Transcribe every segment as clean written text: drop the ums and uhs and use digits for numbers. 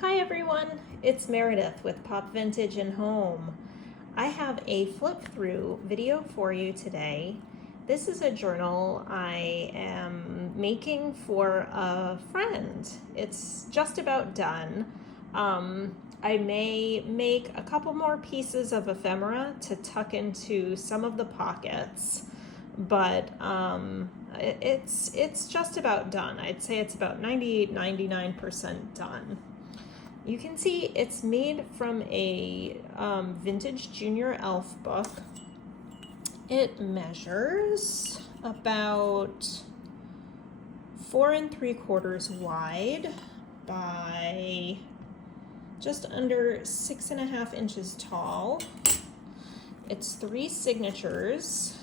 Hi everyone, it's Meredith with Pop Vintage and Home. I have a flip through video for you today. This is a journal I am making for a friend. It's just about done. I may make a couple more pieces of ephemera to tuck into some of the pockets, but it's just about done. I'd say it's about 98-99% done. You can see it's made from a vintage junior elf book. It measures about 4 3/4 wide by just under 6.5 inches tall. It's 3 signatures.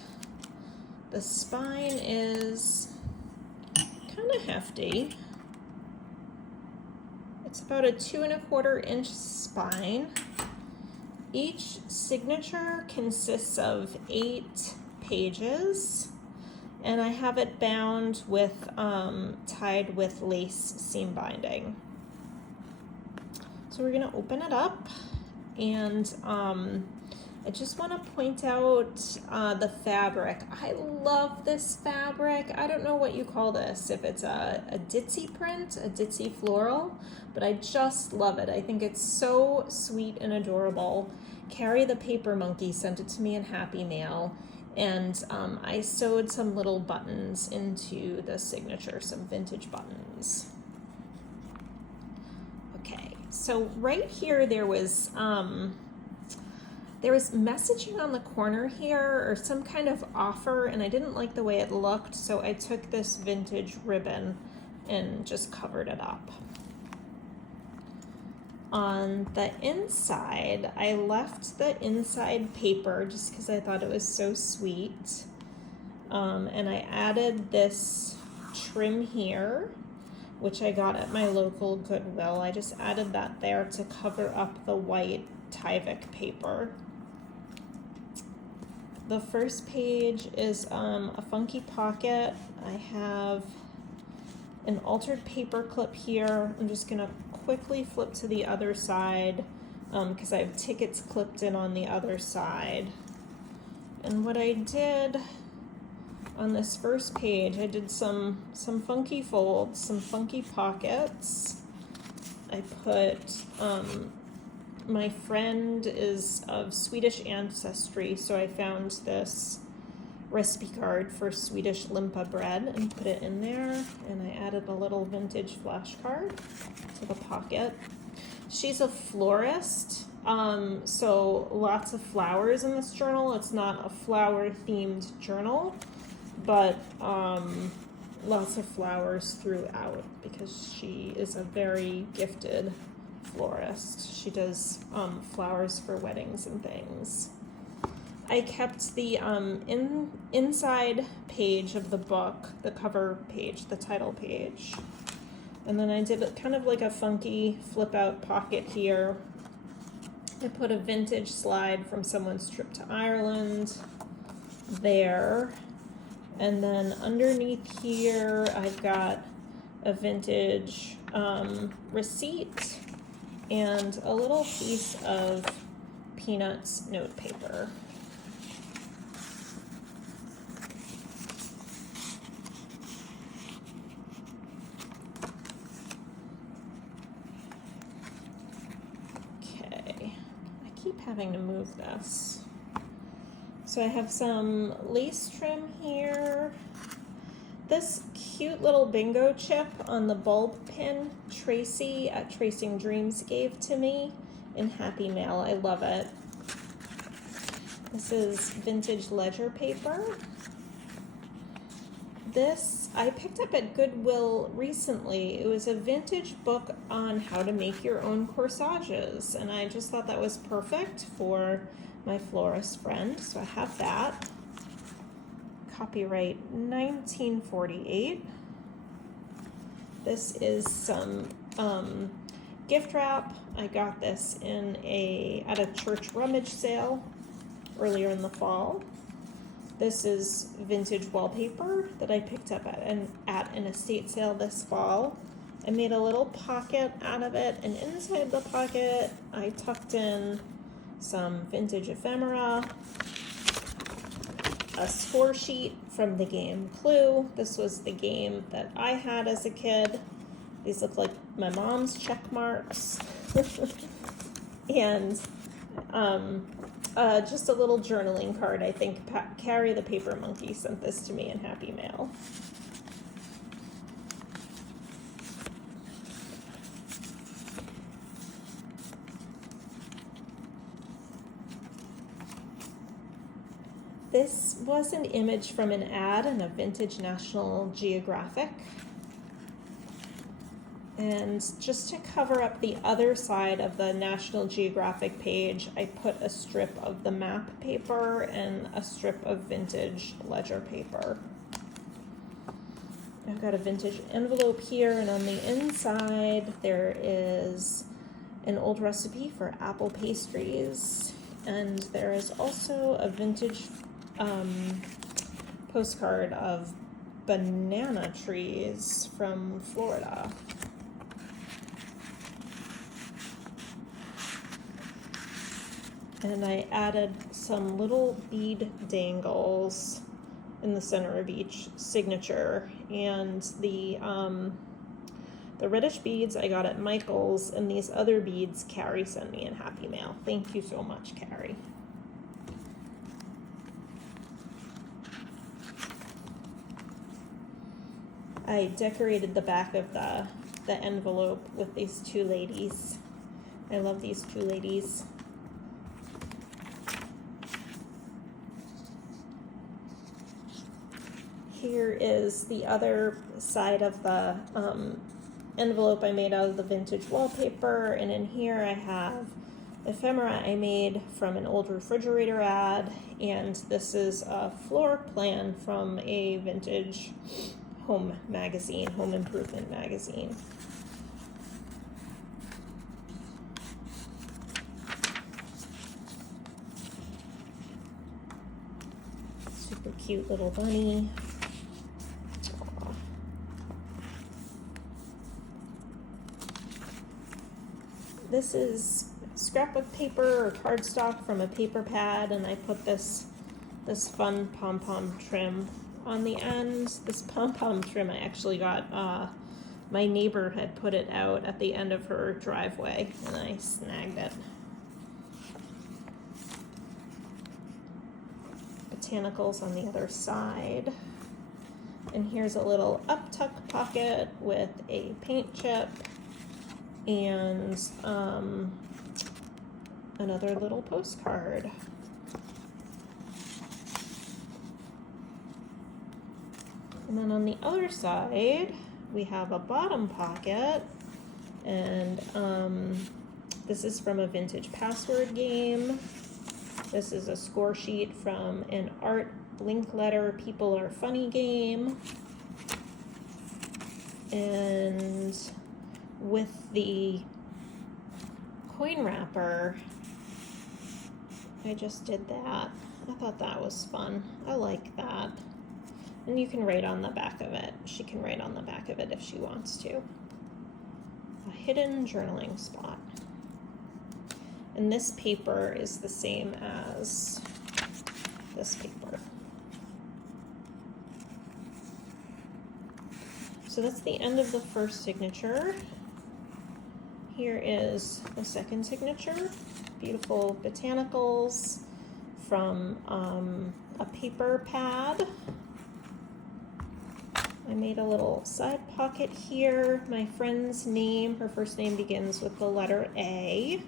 The spine is kind of hefty. It's about a 2 1/4 inch spine. Each signature consists of 8 pages, and I have it bound with tied with lace seam binding. So we're gonna open it up, and I just want to point out the fabric. I love this fabric. I don't know what you call this, if it's a ditzy print, a ditzy floral, but I just love it. I think it's so sweet and adorable. Carrie the Paper Monkey sent it to me in Happy Mail, and I sewed some little buttons into the signature, some vintage buttons. Okay, so right here there was messaging on the corner here, or some kind of offer, and I didn't like the way it looked, so I took this vintage ribbon and just covered it up. On the inside, I left the inside paper just because I thought it was so sweet, and I added this trim here, which I got at my local Goodwill. I just added that there to cover up the white Tyvek paper. The first page is a funky pocket. I have an altered paper clip here. I'm just gonna quickly flip to the other side because I have tickets clipped in on the other side. And what I did on this first page, I did some funky folds, some funky pockets. I put my friend is of Swedish ancestry, so I found this recipe card for Swedish limpa bread and put it in there, and I added a little vintage flashcard to the pocket. She's a florist, so lots of flowers in this journal. It's not a flower-themed journal, but lots of flowers throughout because she is a very gifted florist. She does flowers for weddings and things. I kept the inside page of the book, the cover page, the title page, and then I did kind of like a funky flip out pocket here. I put a vintage slide from someone's trip to Ireland there, and then underneath here I've got a vintage receipt and a little piece of Peanuts note paper. Okay, I keep having to move this. So I have some lace trim here. This cute little bingo chip on the bulb pin, Tracy at Tracing Dreams gave to me in Happy Mail. I love it. This is vintage ledger paper. This I picked up at Goodwill recently. It was a vintage book on how to make your own corsages, and I just thought that was perfect for my florist friend, so I have that. Copyright 1948. This is some gift wrap. I got this at a church rummage sale earlier in the fall. This is vintage wallpaper that I picked up at an estate sale this fall. I made a little pocket out of it, and inside the pocket I tucked in some vintage ephemera, a score sheet from the game Clue. This was the game that I had as a kid. These look like my mom's check marks. And just a little journaling card. I think Carrie the Paper Monkey sent this to me in Happy Mail. This was an image from an ad in a vintage National Geographic. And just to cover up the other side of the National Geographic page, I put a strip of the map paper and a strip of vintage ledger paper. I've got a vintage envelope here, and on the inside there is an old recipe for apple pastries, and there is also a vintage postcard of banana trees from Florida. And I added some little bead dangles in the center of each signature, and the reddish beads I got at Michael's, and these other beads Carrie sent me in Happy Mail. Thank you so much, Carrie. I decorated the back of the envelope with these two ladies. I love these two ladies. Here is the other side of the envelope I made out of the vintage wallpaper, and in here I have ephemera I made from an old refrigerator ad, and this is a floor plan from a vintage home magazine, home improvement magazine. Super cute little bunny. This is scrapbook paper or cardstock from a paper pad, and I put this fun pom-pom trim on the end. This pom-pom trim I actually got, my neighbor had put it out at the end of her driveway, and I snagged it. Botanicals on the other side. And here's a little up-tuck pocket with a paint chip and another little postcard. And then on the other side, we have a bottom pocket, and this is from a vintage password game. This is a score sheet from an art link letter People Are Funny game. And with the coin wrapper, I just did that. I thought that was fun. I like that. And you can write on the back of it. She can write on the back of it if she wants to. A hidden journaling spot. And this paper is the same as this paper. So that's the end of the first signature. Here is the second signature. Beautiful botanicals from a paper pad. I made a little side pocket here. My friend's name, her first name begins with the letter A.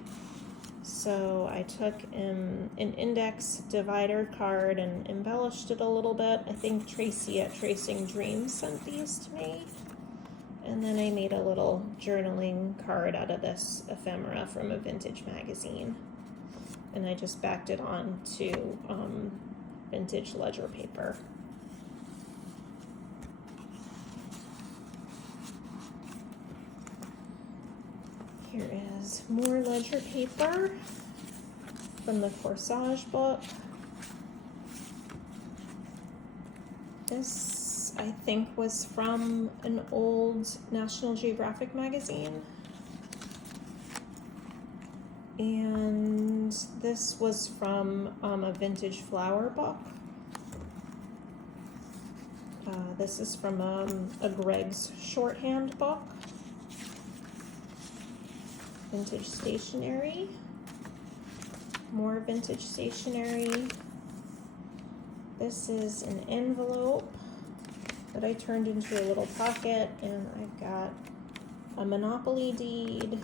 So I took an index divider card and embellished it a little bit. I think Tracy at Tracing Dreams sent these to me. And then I made a little journaling card out of this ephemera from a vintage magazine. And I just backed it on to vintage ledger paper. Here is more ledger paper from the Corsage book. This I think, was from an old National Geographic magazine. And this was from a vintage flower book. This is from a Greg's shorthand book. Vintage stationery. More vintage stationery. This is an envelope that I turned into a little pocket, and I've got a Monopoly deed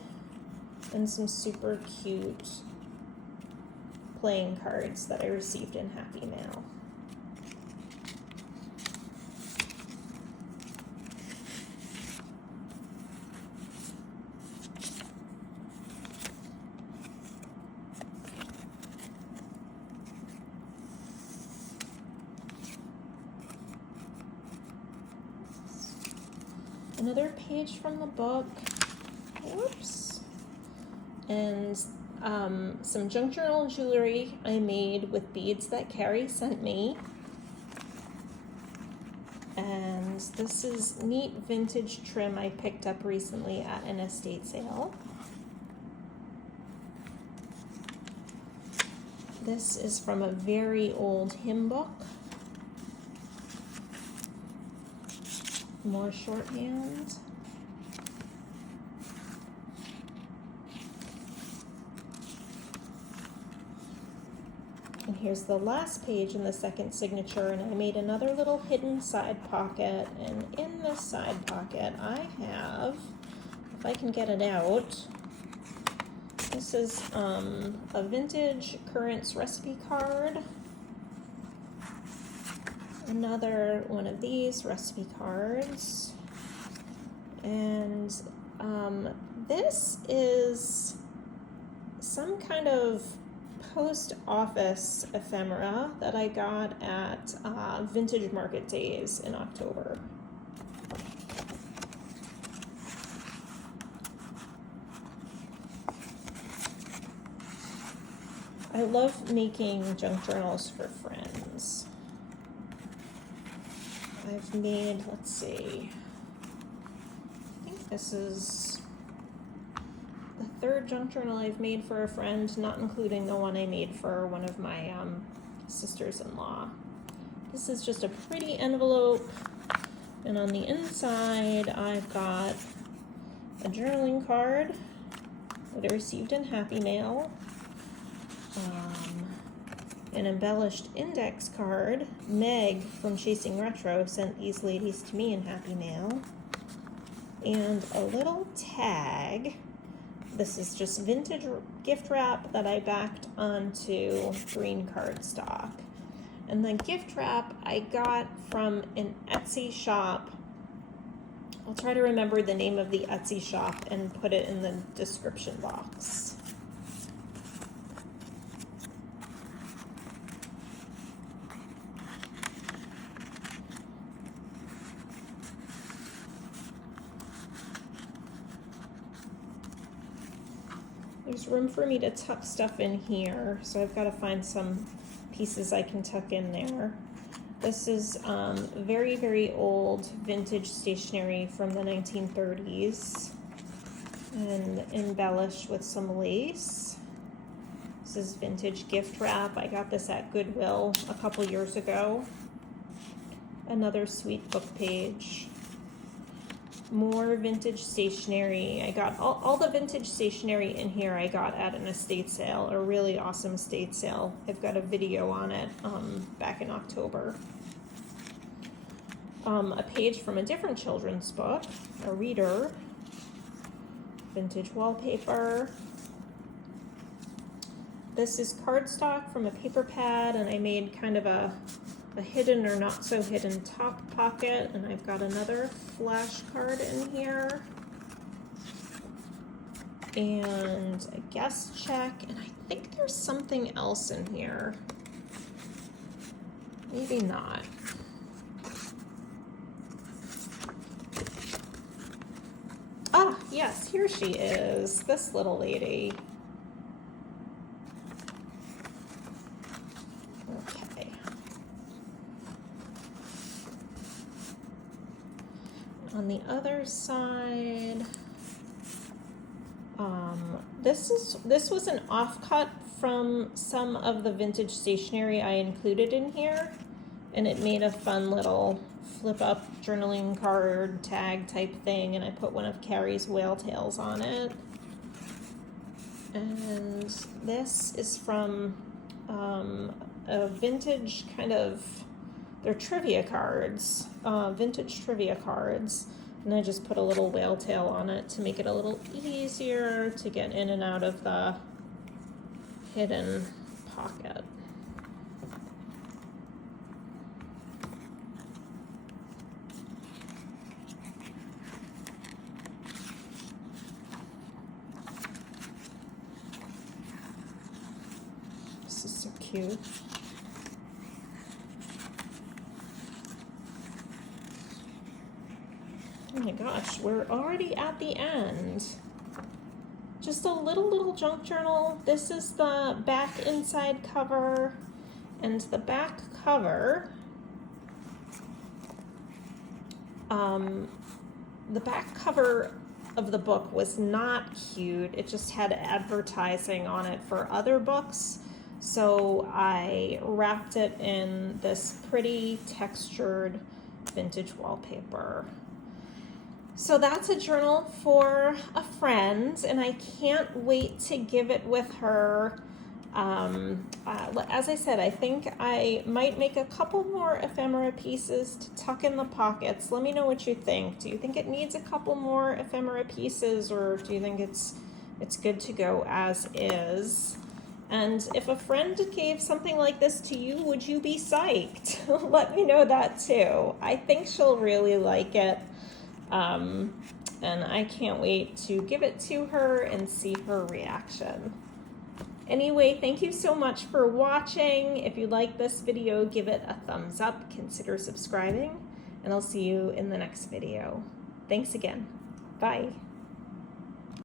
and some super cute playing cards that I received in Happy Mail. Another page from the book. Whoops. And some junk journal jewelry I made with beads that Carrie sent me. And this is neat vintage trim I picked up recently at an estate sale. This is from a very old hymn book. More shorthand. And here's the last page in the second signature, and I made another little hidden side pocket, and in this side pocket I have, if I can get it out, this is a vintage currants recipe card. Another one of these recipe cards, and this is some kind of post office ephemera that I got at Vintage Market Days in October. I love making junk journals for friends. I've made, let's see, I think this is the third junk journal I've made for a friend, not including the one I made for one of my sisters-in-law. This is just a pretty envelope, and on the inside I've got a journaling card that I received in Happy Mail, an embellished index card. Meg from Chasing Retro sent these ladies to me in Happy Mail. And a little tag. This is just vintage gift wrap that I backed onto green cardstock. And the gift wrap I got from an Etsy shop. I'll try to remember the name of the Etsy shop and put it in the description box. There's room for me to tuck stuff in here, so I've got to find some pieces I can tuck in there. This is very, very old vintage stationery from the 1930s and embellished with some lace. This is vintage gift wrap. I got this at Goodwill a couple years ago. Another sweet book page. More vintage stationery. I got all the vintage stationery in here I got at an estate sale, a really awesome estate sale. I've got a video on it back in October. A page from a different children's book, a reader, vintage wallpaper. This is cardstock from a paper pad, and I made kind of a hidden or not so hidden top pocket, and I've got another flashcard in here and a guest check, and I think there's something else in here, maybe not. Ah, yes, here she is, this little lady. on the other side, this was an offcut from some of the vintage stationery I included in here, and it made a fun little flip up journaling card tag type thing, and I put one of Carrie's whale tails on it. And this is from a vintage kind of, they're trivia cards, vintage trivia cards. And I just put a little whale tail on it to make it a little easier to get in and out of the hidden pocket. This is so cute. Oh my gosh, we're already at the end. Just a little junk journal. This is the back inside cover, and the back cover, of the book was not cute. It just had advertising on it for other books. So I wrapped it in this pretty textured vintage wallpaper. So that's a journal for a friend, and I can't wait to give it with her. As I said, I think I might make a couple more ephemera pieces to tuck in the pockets. Let me know what you think. Do you think it needs a couple more ephemera pieces, or do you think it's good to go as is? And if a friend gave something like this to you, would you be psyched? Let me know that too. I think she'll really like it. And I can't wait to give it to her and see her reaction. Anyway, thank you so much for watching. If you like this video, give it a thumbs up, consider subscribing, and I'll see you in the next video. Thanks again. Bye.